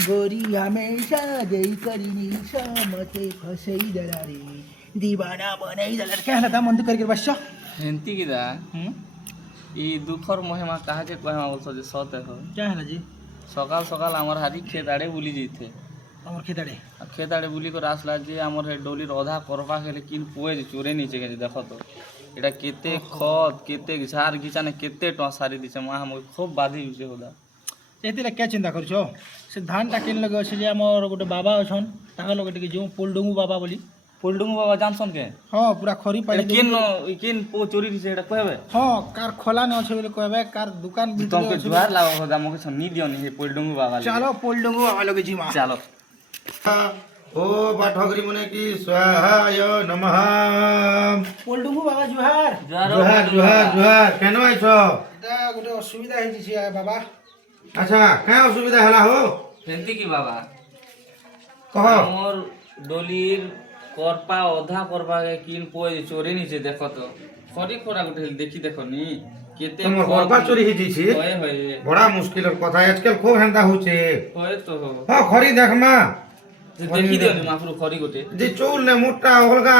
गोरी हमेशा जई करीनी मते फसई दला रे दीवाना बनाई दला क्या हला दा मंद करके बस হেন্তি কিদা এই দুঃখর মহিমা কাহাকে কহিমা বলছো যে সতে হয় क्या हला जी সকাল সকাল আমার হারি ক্ষেত আড়ে বুলি যেতে और खेताड़े আর ক্ষেত আড়ে বুলি করে আসলা যে আমার হে ডলির অধা করবা গেলে কিন পুয়ে যে চোরে নিচে গেছে দেখো তো এটা কেতে খত কেতে ঝাড় গিচানে কেতে ট সারি দিছে মা আমি খুব বাধি হইছে ওদা ଏଥିରେ क्या ଚିନ୍ତା କରୁଛ ସେ ଧାନଟା କିଣି ଲगे ଅଛି ଯେ ଆମର ଗୋଟେ ବାବା ଅଛନ୍ ତାଙ୍କ ଲगे ଟିକେ ଯେଉଁ ପୋଲଡୁଙ୍ଗୁ ବାବା ବୋଲି পোলডুঙ্গু বাবা জানছন কে ହଁ ପୁରା ଖରି ପାଇ এটা কিন কিন পো চোরি দিছে এটা কইবে ହଁ କାର ଖୋଲାନେ ଅଛି ବୋଲି କହିବେ କାର ଦୋକାନ ଭିତରେ তোমাকে ଅଛି জুয়ার লাগাও হোদা আমাকে নি দিওনি হে পোলডুঙ্গু বাবা ଚାଲ ପୋଲଡୁଙ୍ଗୁ ବାବା ଲगे ଯିମା চলো ओ पाठकरी मुने की स्वाहाय नमः ପୋଲଡୁଙ୍ଗୁ ବାବା ଜୁହାର जुहार जुहार जुहार केन आइछो এটা ଗୋଟେ ଅସୁବିଧା ହେଇଛି ସେ ବାବା अच्छा क्या असुविधा हला हो হেন্তি কি বাবা कह আমার ডলির করপা অধা করবা কিন পুয়ে যে চোরে নিচে দেখো তো খরি খরা গুটে দেখি দেখো নি কেতে तुम गरबा चोरी ही दिछि হয় হয় बड़ा मुश्किल कथा आजकल खूब हेंदा होचे হয় তো हां खरी देखमा যে দেখি দিও মাপুর খরি গুটে जे चौल ने मोटा अलगा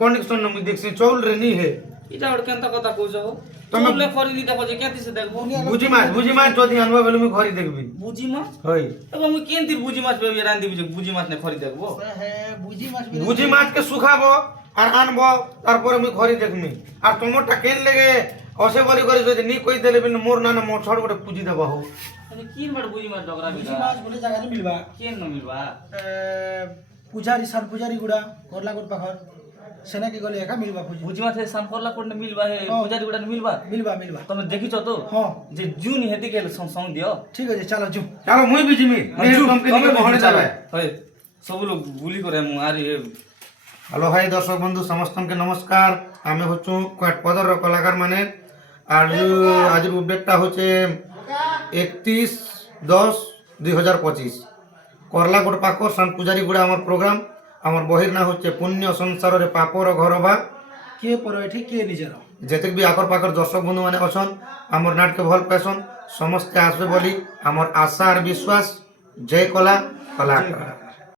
कंडीशन न मुई देखछि चौल रे नी है এটা ওর কেনতা কথা কইছো তুমি- তোমলে খরি নি দেখো যে কেতে সে দেখবো बुझी माछ चोदी अनबा बेलु मुई खरी देखबी বুঝি মাছ होई এবং মুই কেনতির বুঝি মাছ পেবি রান্দি বুঝি বুঝি মাছ নে খরি দেখবো বুঝি মাছ বুঝি মাছ के सुखाबो আর আনবো তারপরে মুই খরি দেখমি আর তোমারটা কেন লাগে অসে বলি করে যদি নি কই দেলে বিন মোর না মোর ছড় গোটে পুজি দেবা হো আমি কিন বাড় বুঝি মাছ ডগরা বুঝি বিলা মাছ ଗୋଟେ ଜାଗାରେ ମିଳିବା কেন ন মিলবা ପୂଜାରୀ ସାନ ପୂଜାରୀ ଗୁଡ଼ା କରଲାଗୋଟ ପାଖର ସେନାକେ ଗଲେ ଏକା ମିଳିବା বুঝি মাছ সান করলা কোন মিলবা হে হ্যাঁ। পূজারি গুড়া মিলবা ମିଳିବା ମିଳିବା তুমি দেখিছো তো ହଁ যে জুন হেতি গেল সং দিও ଠିକ ଅଛି ଚାଲ ଯୁ চলো মুই বিজিমি নেহের কোম্পানি কে বহনে যাবে হয় সব লোক বুলি করে মু আর হ্যালো ভাই দর্শক বন্ধু সমস্তকে নমস্কার আমি হচ্ছু কটপদর কলাকার মানে আর আজের আপডেটটা হচ্ছে 31/10/2025 করলাগোট পাকর সান পূজারি গুড়া আমার প্রোগ্রাম আমার বহির না হচ্ছে পুণ্য সংসারের পাপর ঘর বা କିଏ ପର ଏଠି କିଏ ନିଜର যেতেক বি আকর পাকর দর্শক বন্ধু মানে অছন আমার নাটকে ভাল পাইছন সমস্তে আসবে বলি আমার আশা আর বিশ্বাস জয় কলা কলাকার।